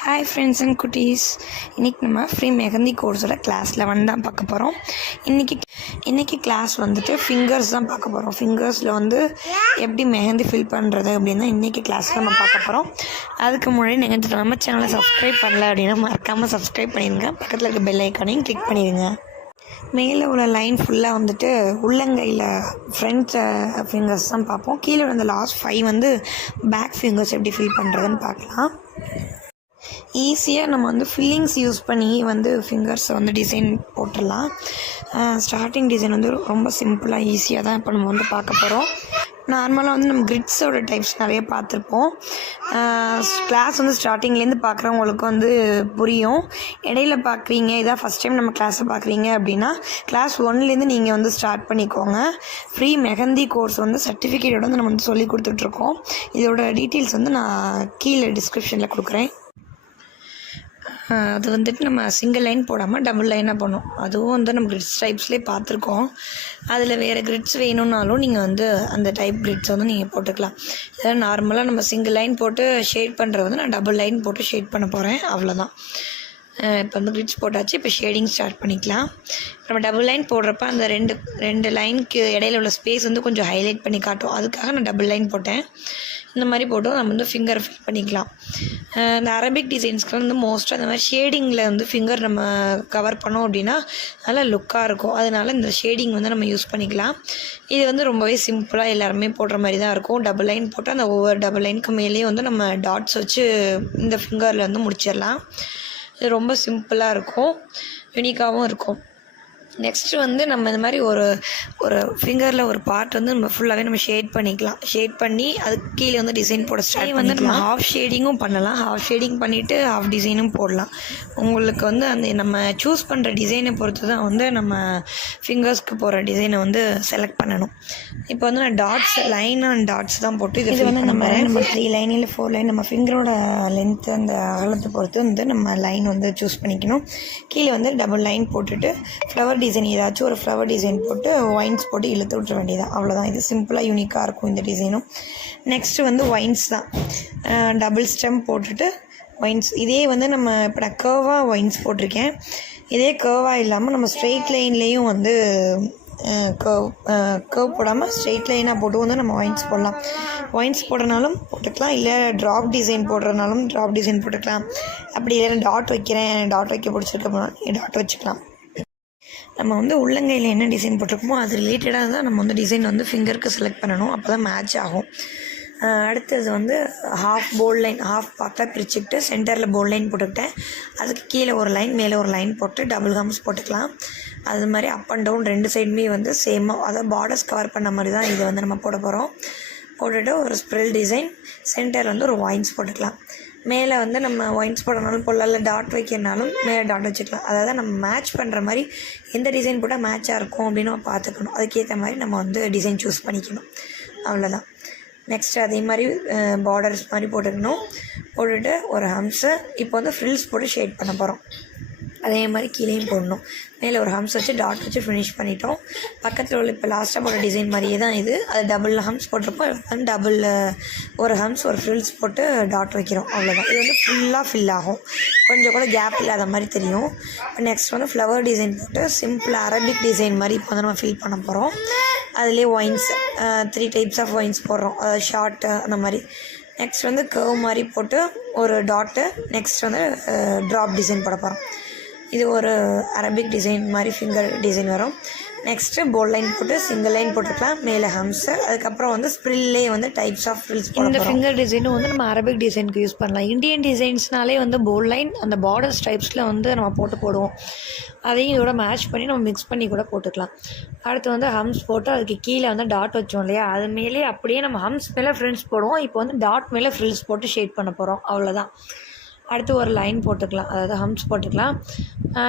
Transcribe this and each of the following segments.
Hi friends and குட்டீஸ். இன்றைக்கி நம்ம ஃப்ரீ மெஹந்தி கோர்ஸோட கிளாஸ் 11 தான் பார்க்க போகிறோம். இன்றைக்கி கிளாஸ் வந்துட்டு ஃபிங்கர்ஸ் தான் பார்க்க போகிறோம். ஃபிங்கர்ஸில் வந்து எப்படி மெஹந்தி ஃபில் பண்ணுறது அப்படின்னு தான் இன்றைக்கி கிளாஸில் நம்ம பார்க்க போகிறோம். அதுக்கு முன்னாடி நீங்கள் நம்ம சேனலை சப்ஸ்கிரைப் பண்ணல அப்படின்னா மறக்காமல் சப்ஸ்கிரைப் பண்ணிடுங்க. பக்கத்தில் இருக்க பெல் ஐக்கானையும் கிளிக் பண்ணிடுங்க. மேலே உள்ள லைன் ஃபுல்லாக வந்துட்டு உள்ளங்கையில் ஃப்ரண்ட் ஃபிங்கர்ஸ் தான் பார்ப்போம். கீழே வந்து லாஸ்ட் 5 வந்து பேக் ஃபிங்கர்ஸ் எப்படி ஃபில் பண்ணுறதுன்னு பார்க்கலாம். ஈஸியாக நம்ம வந்து ஃபில்லிங்ஸ் யூஸ் பண்ணி வந்து ஃபிங்கர்ஸை வந்து டிசைன் போட்டுடலாம். ஸ்டார்டிங் டிசைன் வந்து ரொம்ப சிம்பிளாக ஈஸியாக தான் இப்போ நம்ம வந்து பார்க்க போகிறோம். நார்மலாக வந்து நம்ம கிரிட்ஸோட டைப்ஸ் நிறைய பார்த்துருப்போம். கிளாஸ் வந்து ஸ்டார்டிங்லேருந்து பார்க்குறவங்களுக்கு வந்து புரியும். இடையில பார்க்குறீங்க, இதான் ஃபஸ்ட் டைம் நம்ம கிளாஸை பார்க்குறீங்க அப்படின்னா கிளாஸ் 1லேருந்து நீங்கள் வந்து ஸ்டார்ட் பண்ணிக்கோங்க. ஃப்ரீ மெஹந்தி கோர்ஸ் வந்து சர்டிஃபிகேட்டோட வந்து நம்ம வந்து சொல்லி கொடுத்துட்ருக்கோம். இதோட டீட்டெயில்ஸ் வந்து நான் கீழே டிஸ்கிரிப்ஷனில் கொடுக்குறேன். அது வந்துட்டு நம்ம சிங்கிள் லைன் போடாமல் டபுள் லைனாக பண்ணோம். அதுவும் வந்து நம்ம கிரிட்ஸ் டைப்ஸ்லேயே பார்த்துருக்கோம். அதில் வேறு கிரிட்ஸ் வேணும்னாலும் நீங்கள் வந்து அந்த டைப் கிரிட்ஸ் வந்து நீங்கள் போட்டுக்கலாம். இதில் நார்மலாக நம்ம சிங்கிள் லைன் போட்டு ஷேட் பண்ணுறது வந்து நான் டபுள் லைன் போட்டு ஷேட் பண்ண போகிறேன். அவ்வளோதான். இப்போ வந்து கிரிட்ஸ் போட்டாச்சு. இப்போ ஷேடிங் ஸ்டார்ட் பண்ணிக்கலாம். நம்ம டபுள் லைன் போடுறப்ப அந்த ரெண்டு லைனுக்கு இடையில உள்ள ஸ்பேஸ் வந்து கொஞ்சம் ஹைலைட் பண்ணி காட்டும். அதுக்காக நான் டபுள் லைன் போட்டேன். இந்த மாதிரி போட்டு நம்ம வந்து ஃபிங்கர் ஃபில் பண்ணிக்கலாம். இந்த அரபிக் டிசைன்ஸ்க்கு வந்து மோஸ்ட்டாக அந்த மாதிரி ஷேடிங்கில் வந்து ஃபிங்கர் நம்ம கவர் பண்ணோம் அப்படின்னா நல்லா லுக்காக இருக்கும். அதனால இந்த ஷேடிங் வந்து நம்ம யூஸ் பண்ணிக்கலாம். இது வந்து ரொம்பவே சிம்பிளாக எல்லாருமே போடுற மாதிரி தான் இருக்கும். டபுள் லைன் போட்டு அந்த ஒவ்வொரு டபுள் லைனுக்கு மேலேயே வந்து நம்ம டாட்ஸ் வச்சு இந்த ஃபிங்கரில் வந்து முடிச்சிடலாம். இது ரொம்ப சிம்பிளாக இருக்கும், யூனிக்காகவும் இருக்கும். நெக்ஸ்ட்டு வந்து நம்ம இந்த மாதிரி ஒரு ஃபிங்கரில் ஒரு பார்ட் வந்து நம்ம ஃபுல்லாகவே நம்ம ஷேட் பண்ணிக்கலாம். ஷேட் பண்ணி அதுக்கு கீழே வந்து டிசைன் போட ஸ்டார்ட் வந்து நம்ம ஹாஃப் ஷேடிங்கும் பண்ணலாம். ஹாஃப் ஷேடிங் பண்ணிவிட்டு ஹாஃப் டிசைனும் போடலாம். உங்களுக்கு வந்து அந்த நம்ம சூஸ் பண்ணுற டிசைனை பொறுத்து தான் வந்து நம்ம ஃபிங்கர்ஸ்க்கு போகிற டிசைனை வந்து செலக்ட் பண்ணணும். இப்போ வந்து நான் டாட்ஸ் லைன் அண்ட் டாட்ஸ் தான் போட்டு இது வந்து நம்ம 3 லைன் இல்லை 4 லைன் நம்ம ஃபிங்கரோட லென்த்து அந்த அகலத்தை பொறுத்து வந்து நம்ம லைன் வந்து சூஸ் பண்ணிக்கணும். கீழே வந்து டபுள் லைன் போட்டுட்டு ஃப்ளவர் டிசைன் ஏதாச்சும் ஒரு ஃப்ளவர் டிசைன் போட்டு ஒயின்ஸ் போட்டு இழுத்து விட்டுற வேண்டியதான். அவ்வளோதான். இது சிம்பிளாக யூனிக்காக இருக்கும் இந்த டிசைனும். நெக்ஸ்ட்டு வந்து ஒயின்ஸ் தான். டபுள் ஸ்டெம் போட்டுட்டு ஒயின்ஸ் இதே வந்து நம்ம இப்போ நான் கர்வாக ஒயின்ஸ் போட்டிருக்கேன். இதே கர்வாக இல்லாமல் நம்ம ஸ்ட்ரெயிட் லைன்லேயும் வந்து கர்வ் போடாமல் ஸ்ட்ரெயிட் லைனாக போட்டு வந்து நம்ம ஒயின்ஸ் போடலாம். ஒயின்ஸ் போடுறனாலும் போட்டுக்கலாம், இல்லை ட்ராப் டிசைன் போடுறனாலும் ட்ராப் டிசைன் போட்டுக்கலாம். அப்படி இல்லை டாட் வைக்க பிடிச்சிருக்க போனால் டாட் வச்சுக்கலாம். நம்ம வந்து உள்ளங்கையில் என்ன டிசைன் போட்டிருக்கோமோ அது ரிலேட்டடாக தான் நம்ம வந்து டிசைன் வந்து ஃபிங்கருக்கு செலக்ட் பண்ணணும். அப்போ தான் மேட்ச் ஆகும். அடுத்தது வந்து ஹாஃப் போல்ட் லைன், ஹாஃப் பார்ட்டாக பிரிச்சுக்கிட்டு சென்டரில் போல்ட் லைன் போட்டுக்கிட்டேன். அதுக்கு கீழே ஒரு லைன் மேலே ஒரு லைன் போட்டு டபுள் ஹம்ஸ் போட்டுக்கலாம். அது மாதிரி அப் அண்ட் டவுன் 2 சைடுமே வந்து சேமாக, அதாவது பார்டர்ஸ் கவர் பண்ண மாதிரி தான் இதை வந்து நம்ம போட போகிறோம். போட்டுட்டு ஒரு ஸ்ப்ரெல் டிசைன் சென்டரில் வந்து ஒரு ஒயின்ஸ் போட்டுக்கலாம். மேலே வந்து நம்ம ஒயின்ஸ் போடனாலும் போடலாம், இல்லை டாட் வைக்கிறனாலும் மேலே டாட் வச்சுக்கலாம். அதாவது நம்ம மேட்ச் பண்ணுற மாதிரி எந்த டிசைன் போட்டால் மேட்சாக இருக்கும் அப்படின்னு நம்ம பார்த்துக்கணும். அதுக்கேற்ற மாதிரி நம்ம வந்து டிசைன் சூஸ் பண்ணிக்கணும். அவ்வளோதான். நெக்ஸ்ட்டு அதே மாதிரி பார்டர்ஸ் மாதிரி போட்டுக்கணும். போட்டுட்டு ஒரு ஹம்ஸு இப்போ வந்து ஃப்ரில்ஸ் போட்டு ஷேட் பண்ண போகிறோம். அதே மாதிரி கீழேயும் போடணும். மேலே ஒரு ஹம்ஸ் வச்சு டாட் வச்சு ஃபினிஷ் பண்ணிட்டோம். பக்கத்தில் உள்ள இப்போ லாஸ்ட்டாக போட்ட டிசைன் மாதிரியே தான் இது. அது டபுள் ஹம்ஸ் போட்டிருப்போ டபுள் ஒரு ஹம்ஸ் ஒரு ஃப்ரில்ஸ் போட்டு டாட் வைக்கிறோம். அவ்வளோதான். இது வந்து ஃபுல்லாக ஃபில் ஆகும். கொஞ்சம் கூட கேப் இல்லாத மாதிரி தெரியும். இப்போ நெக்ஸ்ட் வந்து ஃப்ளவர் டிசைன் போட்டு சிம்பிள் அரபிக் டிசைன் மாதிரி இப்போ வந்து நம்ம ஃபில் பண்ண போகிறோம். அதுலேயே ஒயின்ஸ் 3 டைப்ஸ் ஆஃப் ஒயின்ஸ் போடுறோம். அதாவது ஷார்ட்டு அந்த மாதிரி. நெக்ஸ்ட் வந்து கர்வ் மாதிரி போட்டு ஒரு டாட்டு. நெக்ஸ்ட் வந்து ட்ராப் டிசைன் போட போகிறோம். இது ஒரு அரபிக் டிசைன் மாதிரி ஃபிங்கர் டிசைன் வரும். நெக்ஸ்ட்டு போல்ட் லைன் போட்டு சிங்கிள் லைன் போட்டுக்கலாம். மேலே ஹம்ஸு. அதுக்கப்புறம் வந்து ஸ்ப்ரில்லே வந்து டைப்ஸ் ஆஃப் ஃப்ரில்ஸ். இந்த ஃபிங்கர் டிசைனும் வந்து நம்ம அரபிக் டிசைனுக்கு யூஸ் பண்ணலாம். இந்தியன் டிசைன்ஸ்னாலே வந்து போல்ட் லைன் அந்த பார்டர்ஸ் டைப்ஸில் வந்து நம்ம போடுவோம். அதையும் இதோட மேட்ச் பண்ணி நம்ம மிக்ஸ் பண்ணி கூட போட்டுக்கலாம். அடுத்து வந்து ஹம்ஸ் போட்டு அதுக்கு கீழே வந்து டாட் வச்சோம் இல்லையா, அது மேலே அப்படியே நம்ம ஹம்ஸ் மேலே ஃப்ரில்ஸ் போடுவோம். இப்போ வந்து டாட் மேலே ஃப்ரில்ஸ் போட்டு ஷேட் பண்ண போகிறோம். அவ்வளோதான். அடுத்து ஒரு லைன் போட்டுக்கலாம், அதாவது ஹம்ஸ் போட்டுக்கலாம்.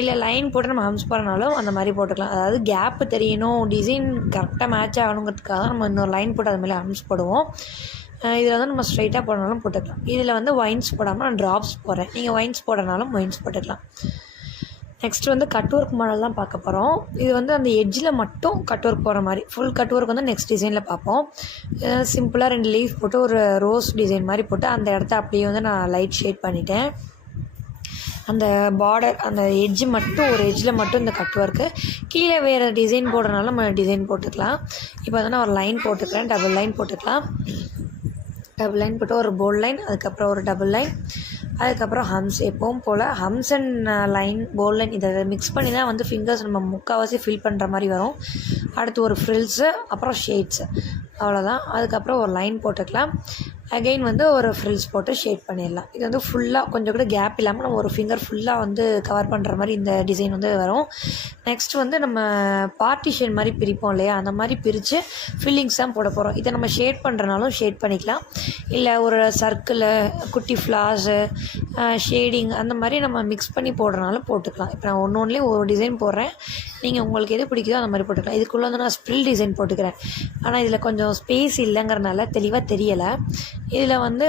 இல்லை லைன் போட்டு நம்ம ஹம்ஸ் போடுறனாலும் அந்த மாதிரி போட்டுக்கலாம். அதாவது கேப்பு தெரியணும், டிசைன் கரெக்டாக மேட்ச் ஆகணுங்கிறதுக்காக நம்ம இன்னொரு லைன் போட்டு அது மேலே ஹம்ஸ் போடுவோம். இதில் வந்து நம்ம ஸ்ட்ரைட்டாக போடனாலும் போட்டுக்கலாம். இதில் வந்து ஒயின்ஸ் போடாமல் நான் ட்ராப்ஸ் போடுறேன். நீங்கள் ஒயின்ஸ் போடனாலும் ஒயின்ஸ் போட்டுக்கலாம். நெக்ஸ்ட் வந்து கட் ஒர்க் மாடல் தான் பார்க்க போகிறோம். இது வந்து அந்த எட்ஜில் மட்டும் கட் ஒர்க் போகிற மாதிரி. ஃபுல் கட் ஒர்க் வந்து நெக்ஸ்ட் டிசைனில் பார்ப்போம். சிம்பிளாக 2 லீஃப் போட்டு ஒரு ரோஸ் டிசைன் மாதிரி போட்டு அந்த இடத்த அப்படியே வந்து நான் லைட் ஷேட் பண்ணிட்டேன். அந்த பார்டர் அந்த எட்ஜு மட்டும் ஒரு எட்ஜில் மட்டும் இந்த கட் ஒர்க்கு. கீழே வேறு டிசைன் போடுறதுனால நம்ம டிசைன் போட்டுக்கலாம். இப்போ வந்து நான் ஒரு லைன் போட்டுக்கிறேன், டபுள் லைன் போட்டுக்கலாம். டபுள் லைன் போட்டு ஒரு போல்ட் லைன், அதுக்கப்புறம் ஒரு டபுள் லைன், அதுக்கப்புறம் ஹம்ஸ். எப்பவும் போல் ஹம்ஸ் அண்ட் லைன், போல்ட் லைன் இதை மிக்ஸ் பண்ணி தான் வந்து ஃபிங்கர்ஸ் நம்ம முக்கால்வாசி ஃபில் பண்ணுற மாதிரி வரும். அடுத்து ஒரு ஃப்ரில்ஸு, அப்புறம் ஷேட்ஸு, அவ்வளோதான். அதுக்கப்புறம் ஒரு லைன் போட்டுக்கலாம். அகெயின் வந்து ஒரு ஃப்ரில்ஸ் போட்டு ஷேட் பண்ணிடலாம். இது வந்து ஃபுல்லாக கொஞ்சம் கூட கேப் இல்லாமல் நம்ம ஒரு ஃபிங்கர் ஃபுல்லாக வந்து கவர் பண்ணுற மாதிரி இந்த டிசைன் வந்து வரும். நெக்ஸ்ட் வந்து நம்ம பார்ட்டிஷன் மாதிரி பிரிப்போம் இல்லையா, அந்த மாதிரி பிரித்து ஃபில்லிங்ஸ் தான் போட போகிறோம். இதை நம்ம ஷேட் பண்ணுறனாலும் ஷேட் பண்ணிக்கலாம், இல்லை ஒரு சர்க்கிள், குட்டி ஃப்ளார்ஸு, ஷேடிங் அந்த மாதிரி நம்ம மிக்ஸ் பண்ணி போடுறனாலும் போட்டுக்கலாம். இப்போ நான் ஒன்றுலேயும் ஒரு டிசைன் போடுறேன், நீங்கள் உங்களுக்கு எது பிடிக்குதோ அந்த மாதிரி போட்டுக்கலாம். இதுக்குள்ளே வந்து நான் ஸ்ப்ரில் டிசைன் போட்டுக்கிறேன், ஆனால் இதில் கொஞ்சம் ஸ்பேஸ் இல்லைங்கிறனால தெளிவாக தெரியலை. இதில் வந்து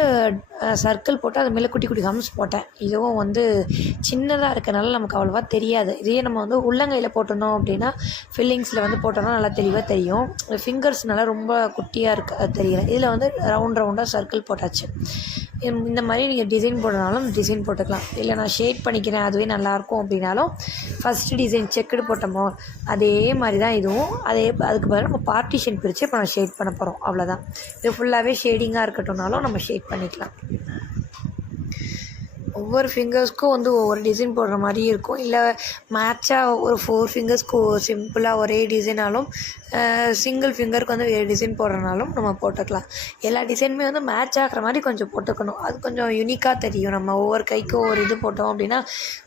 சர்க்கிள் போட்டு அது மேலே குட்டி குட்டி ஹம்ஸ் போட்டேன். இதுவும் வந்து சின்னதாக இருக்கனால நமக்கு அவ்வளோவா தெரியாது. இதே நம்ம வந்து உள்ளங்கையில் போட்டிருந்தோம் அப்படின்னா, ஃபில்லிங்ஸில் வந்து போட்டோம்னா நல்லா தெளிவாக தெரியும். ஃபிங்கர்ஸ்னால ரொம்ப குட்டியாக இருக்க தெரியல. இதில் வந்து ரவுண்டாக சர்க்கிள் போட்டாச்சு. இந்த மாதிரி நீங்கள் டிசைன் போடனாலும் டிசைன் போட்டுக்கலாம், இல்லை நான் ஷேட் பண்ணிக்கிறேன் அதுவே நல்லாயிருக்கும் அப்படின்னாலும் ஃபஸ்ட்டு டிசைன் செக்குடு போட்டோமோ அதே மாதிரி தான் இதுவும். அதுக்கு பதிலாக நம்ம பார்ட்டிஷன் பிரித்து இப்போ நான் ஷேட் பண்ண போகிறோம், அவ்வளோதான். இது ஃபுல்லாகவே ஷேடிங்காக இருக்கட்டும்னாலும் நம்ம ஷேட் பண்ணிக்கலாம். ஒவ்வொரு ஃபிங்கர்ஸ்க்கும் வந்து ஒவ்வொரு டிசைன் போடுற மாதிரி இருக்கும், இல்லை மேட்சாக ஒரு 4 ஃபிங்கர்ஸ்க்கு சிம்பிளாக ஒரே டிசைனாலும், சிங்கிள் ஃபிங்கருக்கு வந்து வேறு டிசைன் போடுறனாலும் நம்ம போட்டுக்கலாம். எல்லா டிசைனுமே வந்து மேட்ச் ஆகிற மாதிரி கொஞ்சம் போட்டுக்கணும், அது கொஞ்சம் யூனிக்காக தெரியும். நம்ம ஒவ்வொரு கைக்கும் ஒரு இது போட்டோம் அப்படின்னா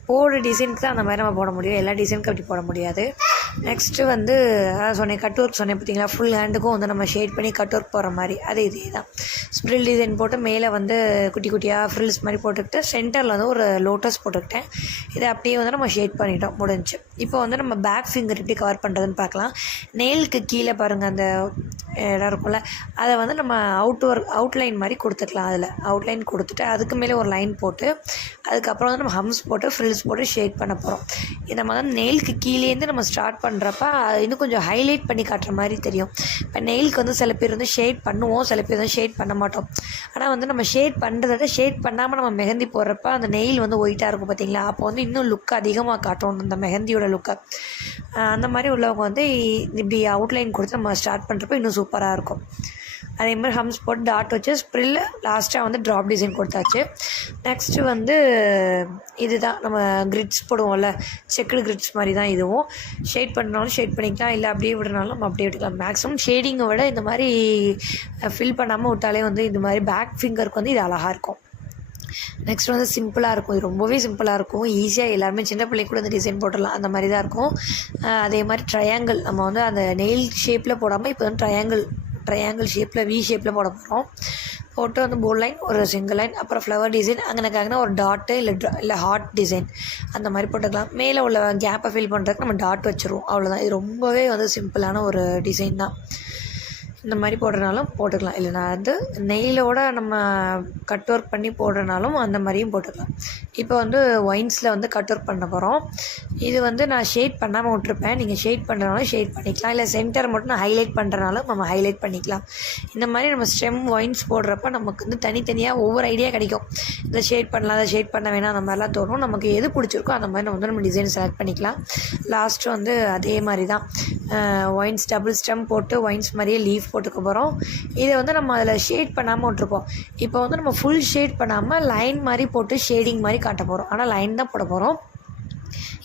போடுற டிசைனுக்கு தான் அந்த மாதிரி நம்ம போட முடியும், எல்லா டிசைனுக்கும் அப்படி போட முடியாது. நெக்ஸ்ட்டு வந்து சொன்னேன் கட் ஒர்க் சொன்னேன் பார்த்தீங்களா, ஃபுல் ஹேண்டுக்கும் வந்து நம்ம ஷேட் பண்ணி கட் ஒர்க் போடுற மாதிரி அதே தான். ஸ்ப்ரில் டிசைன் போட்டு மேலே வந்து குட்டி குட்டியாக ஃப்ரில்ஸ் மாதிரி போட்டுக்கிட்டு சென்டரில் வந்து ஒரு லோட்டஸ் போட்டுக்கிட்டேன். இதை அப்படியே வந்து நம்ம ஷேட் பண்ணிட்டோம், முடிஞ்சு. இப்போ வந்து நம்ம பேக் ஃபிங்கர் எப்படி கவர் பண்ணுறதுன்னு பார்க்கலாம். நெயிலுக்கு கீழே பாருங்கள் அந்த இடம் இருக்கும்ல, அதை வந்து நம்ம அவுட்லைன் மாதிரி கொடுத்துக்கலாம். அதில் அவுட்லைன் கொடுத்துட்டு அதுக்கு மேலே ஒரு லைன் போட்டு அதுக்கப்புறம் வந்து நம்ம ஹம்ஸ் போட்டு ஃப்ரில்ஸ் போட்டு ஷேட் பண்ண போகிறோம். இதை மாதிரி நெயிலுக்கு கீழேருந்து நம்ம ஸ்டார்ட் பண்ணுறப்ப இன்னும் கொஞ்சம் ஹைலைட் பண்ணி காட்டுற மாதிரி தெரியும். இப்போ நெயிலுக்கு வந்து சில பேர் வந்து ஷேட் பண்ணுவோம், சில பேர் வந்து ஷேட் பண்ண மாட்டோம். ஆனால் வந்து நம்ம ஷேட் பண்ணுறத ஷேட் பண்ணாமல் நம்ம மெஹந்தி போடுறப்ப அந்த நெயில் வந்து ஒயிட்டாக இருக்கும் பார்த்தீங்களா, அப்போ வந்து இன்னும் லுக் அதிகமாக காட்டும் அந்த மெஹந்தியோட லுக்கை. அந்த மாதிரி உள்ளவங்க வந்து இப்படி அவுட்லைன் கொடுத்து நம்ம ஸ்டார்ட் பண்ணுறப்ப இன்னும் சூப்பராக இருக்கும். அதே மாதிரி ஹம்ஸ் போட்டு டாட் வச்சு ஸ்ப்ரில் லாஸ்ட்டாக வந்து ட்ராப் டிசைன் கொடுத்தாச்சு. நெக்ஸ்ட்டு வந்து இதுதான் நம்ம கிரிட்ஸ் போடுவோம்ல, செக்குடு கிரிட்ஸ் மாதிரி தான் இதுவும். ஷேட் பண்ணாலும் ஷேட் பண்ணிக்கலாம், இல்லை அப்படியே விடுறனாலும் நம்ம அப்படியே விட்டுக்கலாம். மேக்ஸிமம் ஷேடிங்கை விட இந்த மாதிரி ஃபில் பண்ணாமல் விட்டாலே வந்து இந்த மாதிரி பேக் ஃபிங்கருக்கு வந்து இது அழகாக இருக்கும். நெக்ஸ்ட் வந்து சிம்பிளாக இருக்கும், இது ரொம்பவே சிம்பிளாக இருக்கும், ஈஸியாக எல்லாருமே சின்ன பிள்ளைக்கு கூட இந்த டிசைன் போட்டுடலாம், அந்த மாதிரி தான் இருக்கும். அதே மாதிரி ட்ரையாங்கிள் நம்ம வந்து அந்த நெயில் ஷேப்பில் போடாமல் இப்போ வந்து ட்ரையாங்கிள் ஷேப்பில் வி ஷேப்பில் போட போகிறோம். போட்டு வந்து போல்ட் லைன், ஒரு சிங்கிள் லைன், அப்புறம் ஃப்ளவர் டிசைன், அங்கே ஒரு டாட்டு இல்லை ஹார்ட் டிசைன் அந்த மாதிரி போட்டுக்கலாம். மேலே உள்ள கேப்பை ஃபில் பண்ணுறதுக்கு நம்ம டாட் வச்சுருவோம், அவ்வளோதான். இது ரொம்பவே வந்து சிம்பிளான ஒரு டிசைன் தான். இந்த மாதிரி போடுறனாலும் போட்டுக்கலாம், இல்லைனா வந்து நெயிலோட நம்ம கட் ஒர்க் பண்ணி போடுறனாலும் அந்த மாதிரியும் போட்டுக்கலாம். இப்போ வந்து ஒயின்ஸில் வந்து கட் ஒர்க் பண்ண போகிறோம். இது வந்து நான் ஷேட் பண்ணாமல் விட்டுருப்பேன், நீங்கள் ஷேட் பண்ணுறனாலும் ஷேட் பண்ணிக்கலாம், இல்லை சென்டர் மட்டும் நான் ஹைலைட் பண்ணுறனாலும் நம்ம ஹைலைட் பண்ணிக்கலாம். இந்த மாதிரி நம்ம ஸ்டெம் ஒயின்ஸ் போடுறப்ப நமக்கு வந்து தனித்தனியாக ஒவ்வொரு ஐடியா கிடைக்கும். இதை ஷேட் பண்ணலாம், அதை ஷேட் பண்ண வேணாம், அந்த மாதிரிலாம் தோணும். நமக்கு எது பிடிச்சிருக்கோ அந்த மாதிரி நம்ம டிசைன் செலக்ட் பண்ணிக்கலாம். லாஸ்ட்டு வந்து அதே மாதிரி தான் ஒயின்ஸ் டபுள் ஸ்டெம் போட்டு ஒயின்ஸ் மாதிரியே லீஃப் போட்டுக்க போகிறோம். இதை வந்து நம்ம அதில் ஷேட் பண்ணாமல் விட்டுருப்போம். இப்போ வந்து நம்ம ஃபுல் ஷேட் பண்ணாமல் லைன் மாதிரி போட்டு ஷேடிங் மாதிரி காட்ட போகிறோம், ஆனால் லைன் தான் போட போகிறோம்.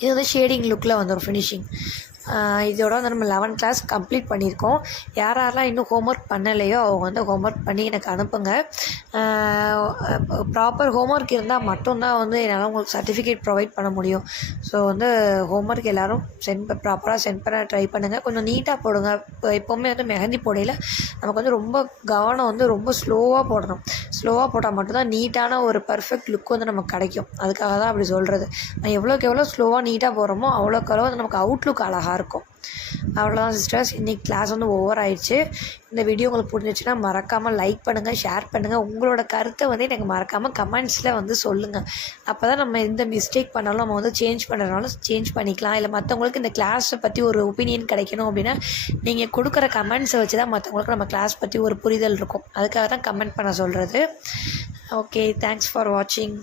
இது வந்து ஷேடிங் லுக்கில் வந்துடும் ஃபினிஷிங். இதோட வந்து நம்ம 11th கிளாஸ் கம்ப்ளீட் பண்ணியிருக்கோம். யாரெல்லாம் இன்னும் ஹோம்ஒர்க் பண்ணலையோ அவங்க வந்து ஹோம்ஒர்க் பண்ணி எனக்கு அனுப்புங்க. ப்ராப்பர் ஹோம்ஒர்க் இருந்தால் மட்டும்தான் வந்து என்னால் உங்களுக்கு சர்டிஃபிகேட் ப்ரொவைட் பண்ண முடியும். ஸோ வந்து ஹோம்ஒர்க் எல்லோரும் ப்ராப்பராக சென்ட் பண்ண ட்ரை பண்ணுங்கள். கொஞ்சம் நீட்டாக போடுங்க. இப்போ எப்போவுமே வந்து மெஹந்தி போடையில் நமக்கு வந்து ரொம்ப கவனம் வந்து ரொம்ப ஸ்லோவாக போடணும். ஸ்லோவாக போட்டால் மட்டும்தான் நீட்டான ஒரு பர்ஃபெக்ட் லுக் வந்து நமக்கு கிடைக்கும். அதுக்காக தான் அப்படி சொல்கிறது. நான் எவ்வளோக்கு எவ்வளோ ஸ்லோவாக நீட்டாக போடுறோமோ அவ்வளோக்கு அவ்வளோ நமக்கு அவுட்லுக் அழகாக இருக்கும். அவ்வளோதான் சிஸ்டர்ஸ், இன்றைக்கி கிளாஸ் வந்து ஓவர் ஆயிடுச்சு. இந்த வீடியோ உங்களுக்கு பிடிச்சிச்சுன்னா மறக்காமல் லைக் பண்ணுங்கள், ஷேர் பண்ணுங்கள். உங்களோட கருத்தை வந்து எனக்கு மறக்காமல் கமெண்ட்ஸில் வந்து சொல்லுங்கள். அப்போ தான் நம்ம எந்த மிஸ்டேக் பண்ணாலும் நம்ம வந்து சேஞ்ச் பண்ணுறதுனாலும் சேஞ்ச் பண்ணிக்கலாம். இல்லை மற்றவங்களுக்கு இந்த கிளாஸை பற்றி ஒரு ஒப்பீனியன் கிடைக்கணும் அப்படின்னா நீங்கள் கொடுக்குற கமெண்ட்ஸை வச்சு தான் மற்றவங்களுக்கு நம்ம கிளாஸ் பற்றி ஒரு புரிதல் இருக்கும். அதுக்காக தான் கமெண்ட் பண்ண சொல்கிறது. ஓகே, தேங்க்ஸ் ஃபார் வாட்சிங்.